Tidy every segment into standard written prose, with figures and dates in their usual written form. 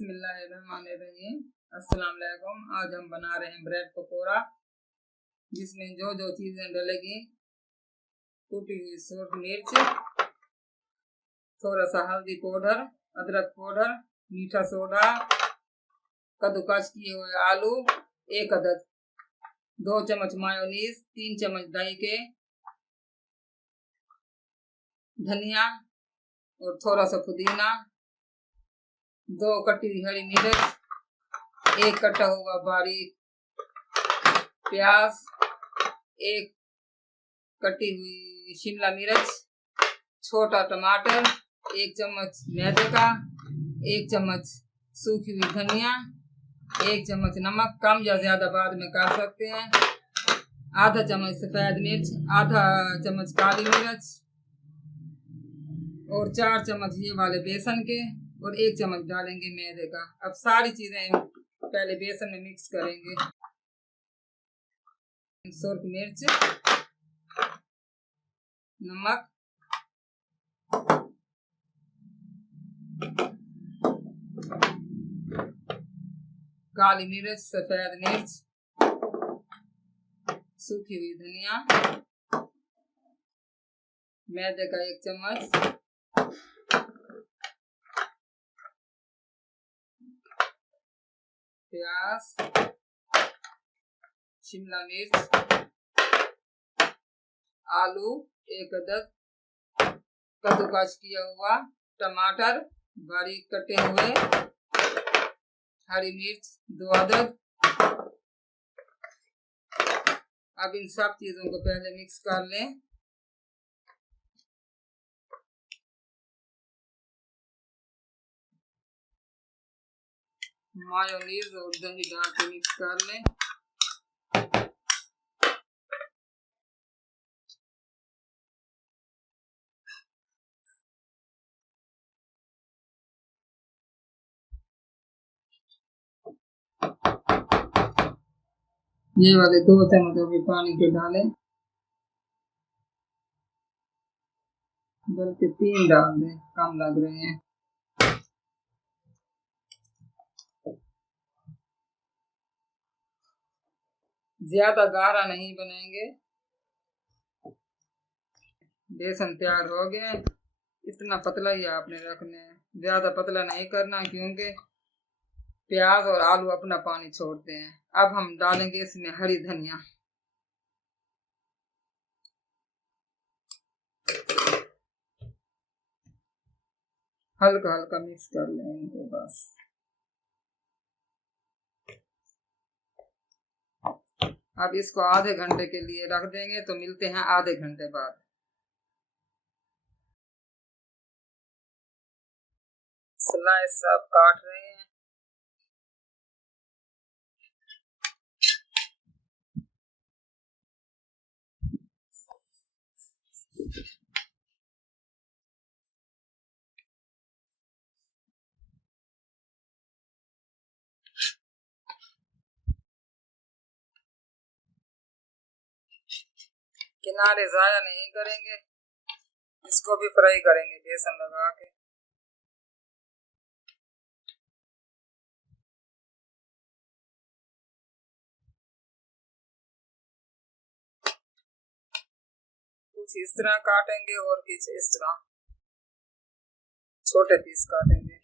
बिस्मिल्लाहिर्रहमानिर्रहीम। अस्सलाम वालेकुम। आज हम बना रहे हैं ब्रेड पकौड़ा, जिसमें जो जो चीजें डलेगी: कुटी हुई सूरख मिर्च, थोड़ा सा हल्दी पाउडर, अदरक पाउडर, मीठा सोडा, कद्दूकस किए हुए आलू 1 अदद, 2 चम्मच मायोनीज, 3 चम्मच दही के, धनिया और थोड़ा सा पुदीना, 2 कटी हुई हरी मिर्च, 1 कटा हुआ बारीक प्याज, 1 कटी हुई शिमला मिर्च, छोटा टमाटर, 1 चम्मच मैदे का, 1 चम्मच सूखी हुई धनिया, 1 चम्मच नमक, कम या ज्यादा बाद में कर सकते हैं, आधा चम्मच सफेद मिर्च, आधा चम्मच काली मिर्च और 4 चम्मच ये वाले बेसन के और 1 चम्मच डालेंगे मैदे का। अब सारी चीजें पहले बेसन में मिक्स करेंगे। सूरख मिर्च, नमक, काली मिर्च, सफेद मिर्च, सूखी हुई धनिया, मैदे का 1 चम्मच, प्याज, शिमला मिर्च, आलू 1 अदद, कद्दूकस किया हुआ टमाटर बारीक कटे हुए, हरी मिर्च 2 अदद। अब इन सब चीजों को पहले मिक्स कर लें। मायोनीज और दही डाल के मिक्स कर लें। ये वाले 2 चम्मच भी पानी के डालें, बल्कि 3 डाल दें, कम लग रहे हैं। ज्यादा गाढ़ा नहीं बनाएंगे। बेसन तैयार हो गया, इतना पतला ही आपने रखना है, ज्यादा पतला नहीं करना, क्योंकि प्याज और आलू अपना पानी छोड़ते हैं। अब हम डालेंगे इसमें हरी धनिया, हल्का हल्का मिक्स कर लेंगे बस। अब इसको आधे घंटे के लिए रख देंगे, तो मिलते हैं आधे घंटे बाद। स्लाइस सब काट रहे हैं। किनारे ज़ाया नहीं करेंगे, इसको भी फ्राई करेंगे बेसन लगा के। कुछ इस तरह काटेंगे और कुछ इस तरह छोटे पीस काटेंगे,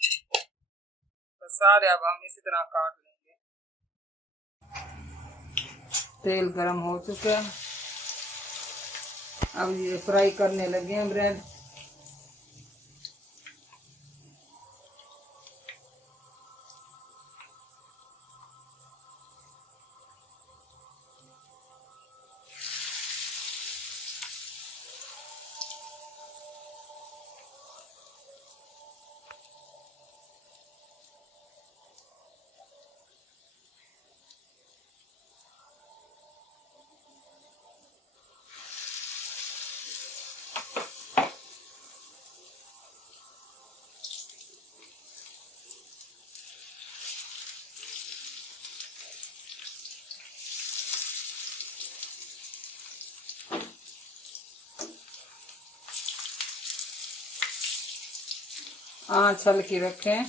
तो सारे अब हम इसी तरह काट लेंगे। तेल गरम हो चुका है, अब ये फ्राई करने लगे हैं ब्रेड। आँच हल्की रखें।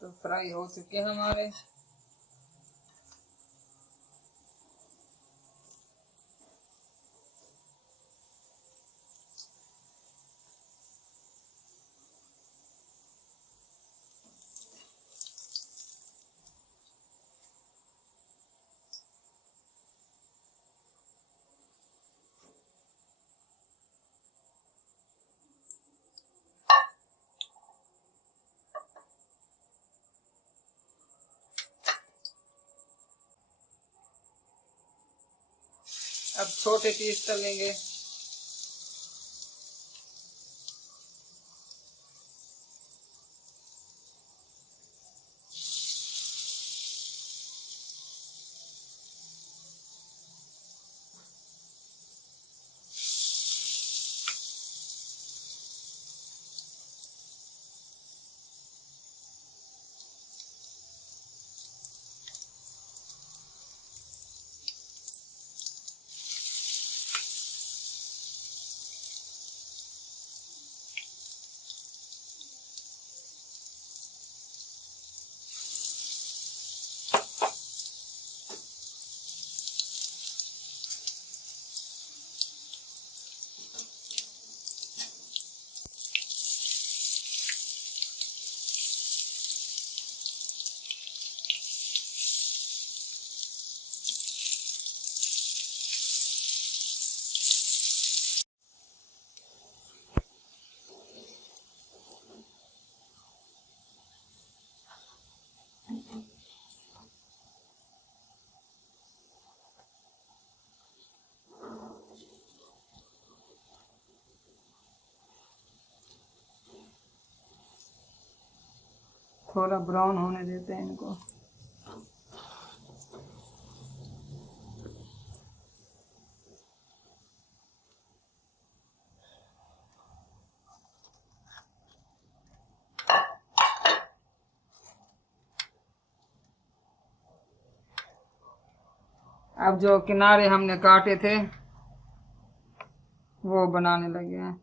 तो फ्राई हो चुके हैं हमारे। अब छोटे पीस तलेंगे। थोड़ा ब्राउन होने देते हैं इनको। अब जो किनारे हमने काटे थे वो बनाने लगे हैं।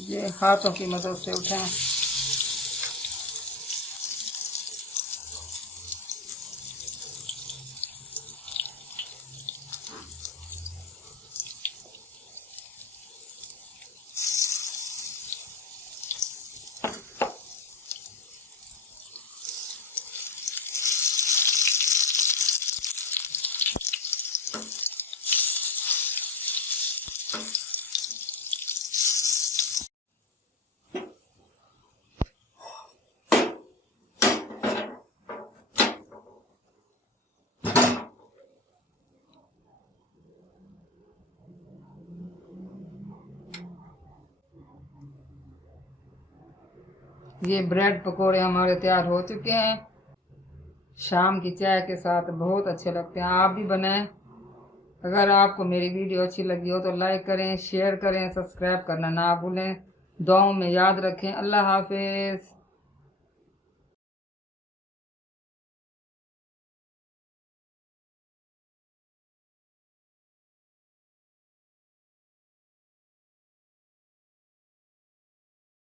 ये हाथों की मदद से उठाएं। ये ब्रेड पकोड़े हमारे तैयार हो चुके हैं। शाम की चाय के साथ बहुत अच्छे लगते हैं, आप भी बनाएं। अगर आपको मेरी वीडियो अच्छी लगी हो तो लाइक करें, शेयर करें, सब्सक्राइब करना ना भूलें। दुआओं में याद रखें। अल्लाह हाफिज़।